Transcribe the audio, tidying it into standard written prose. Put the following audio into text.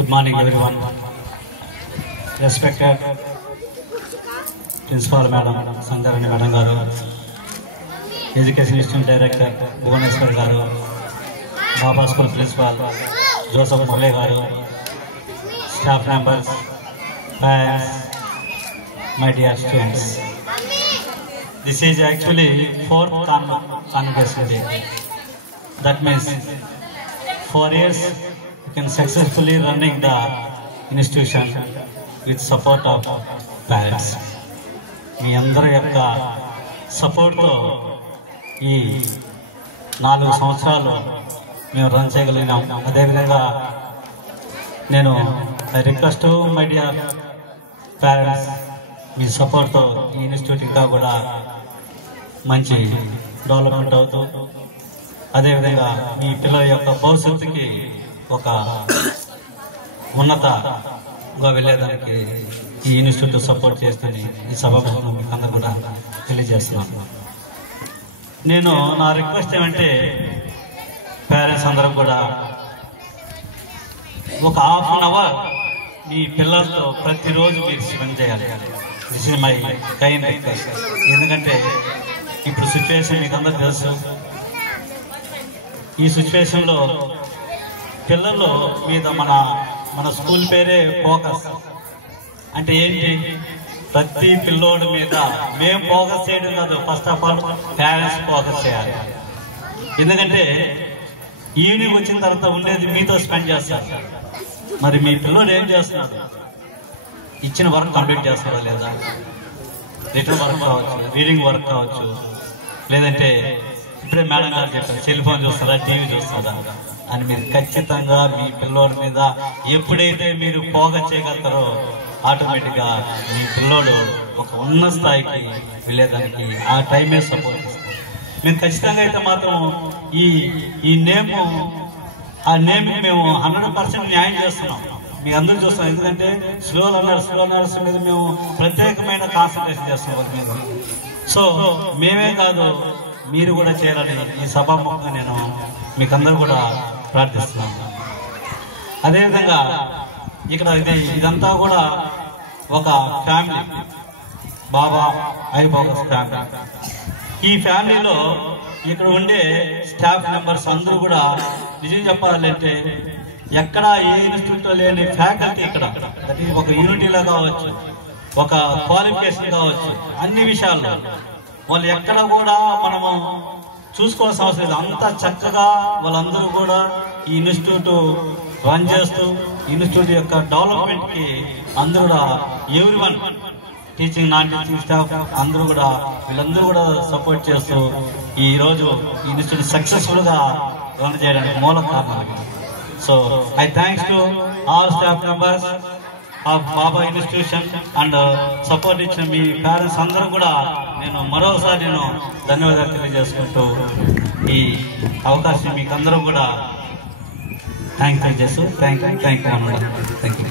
Good morning, everyone. Respected Principal Madam Sangarani Madam Garu, Education Institute Director Bhuvaneswar Garu, Baba School Principal Joseph Mulle Garu, staff members, parents, my dear students. This is actually fourth convocation day. That means 4 years you can successfully running the institution with support of parents. మీ అందరి యొక్క సపోర్ట్తో ఈ 4 సంవత్సరాలు మేము run చేయగలిగినాం. అదేవిధంగా నేను request my dear parents, మీ సపోర్ట్తో ఈ ఇన్స్టిట్యూట్ ఇంకా కూడా మంచి డెవలప్మెంట్ అవుతూ అదేవిధంగా మీ పిల్లల యొక్క భవిష్యత్తుకి ఒక ఉన్నతగా వెళ్ళేదానికి ఈ ఇన్స్టిట్యూట్ సపోర్ట్ చేస్తుంది. ఈ సభకు మీకు అందరూ కూడా తెలియజేస్తున్నాను. నేను నా రిక్వెస్ట్ ఏమంటే పేరెంట్స్ అందరూ కూడా ఒక ½ అన్ అవర్ మీ పిల్లలతో ప్రతిరోజు మీరు స్పెండ్ చేయాలి. This is my kind request. ఎందుకంటే ఇప్పుడు సిచ్యువేషన్ మీకు అందరూ తెలుసు. ఈ సిచ్యువేషన్లో పిల్లల మీద మన స్కూల్ పేరే ఫోకస్. అంటే ఏంటి, ప్రతి పిల్లోడి మీద మేము ఫోకస్ చేయడం కాదు, first of all parents focus చేయాలి. ఎందుకంటే ఈవినింగ్ వచ్చిన తర్వాత ఉండేది మీతో స్పెండ్ చేస్తారు. మరి మీ పిల్లోడు ఏం చేస్తున్నారు? ఇచ్చిన వర్క్ కంప్లీట్ చేస్తారా లేదా? రిటర్న్ వర్క్ కావచ్చు, రీడింగ్ వర్క్ కావచ్చు, లేదంటే ఇప్పుడే మేడం గారు చెప్పారు సెల్ ఫోన్ చూస్తారా, టీవీ చూస్తారా అని. మీరు ఖచ్చితంగా మీ పిల్లోడి మీద ఎప్పుడైతే మీరు ఫోకస్ చేయగలుగుతారో ఆటోమేటిక్గా మీ పిల్లోడు ఒక ఉన్నత స్థాయికి వెళ్ళేదానికి ఆ టైమే సపోర్ట్ చేస్తారు. మేము ఖచ్చితంగా అయితే మాత్రం ఈ ఆ నేమ్ మేము 100% న్యాయం చేస్తున్నాం. మీ అందరూ చూస్తాం. ఎందుకంటే స్లో లర్నర్స్ మీద మేము ప్రత్యేకమైన కాన్సన్ట్రేషన్ చేస్తున్నాం మీద. సో మేమే కాదు, మీరు కూడా చేయాలని ఈ సభాముఖంగా నేను మీకు అందరూ కూడా ప్రార్థిస్తున్నాను. అదేవిధంగా ఇక్కడ ఇదంతా కూడా ఒక ఫ్యామిలీ, బాబా ఐబోగస్ ఫ్యామిలీ. ఈ ఫ్యామిలీలో ఇక్కడ ఉండే స్టాఫ్ మెంబర్స్ అందరూ కూడా నిజం చెప్పాలంటే ఎక్కడ ఏ ఇన్స్టిట్యూట్లో లేని ఫ్యాకల్టీ ఇక్కడ. అది ఒక యూనిటీలో కావచ్చు, ఒక క్వాలిఫికేషన్ కావచ్చు, అన్ని విషయాల్లో వాళ్ళు ఎక్కడ కూడా మనము చూసుకోవాల్సిన అవసరం లేదు. అంత చక్కగా వాళ్ళందరూ కూడా ఈ ఇన్స్టిట్యూట్ రన్ చేస్తూ ఇన్స్టిట్యూట్ యొక్క డెవలప్మెంట్కి అందరూ కూడా everyone teaching non teaching staff అందరూ కూడా వీళ్ళందరూ కూడా సపోర్ట్ చేస్తూ ఈరోజు ఈ ఇన్స్టిట్యూట్ సక్సెస్ఫుల్గా రన్ చేయడానికి మూల కారణం. So I thanks to all staff members of Baba institution and support ఇచ్చిన మీ పేరెంట్స్ అందరూ కూడా నేను మరోసారి ధన్యవాదాలు తెలియజేసుకుంటూ ఈ అవకాశం మీకు అందరూ కూడా థ్యాంక్ యూ.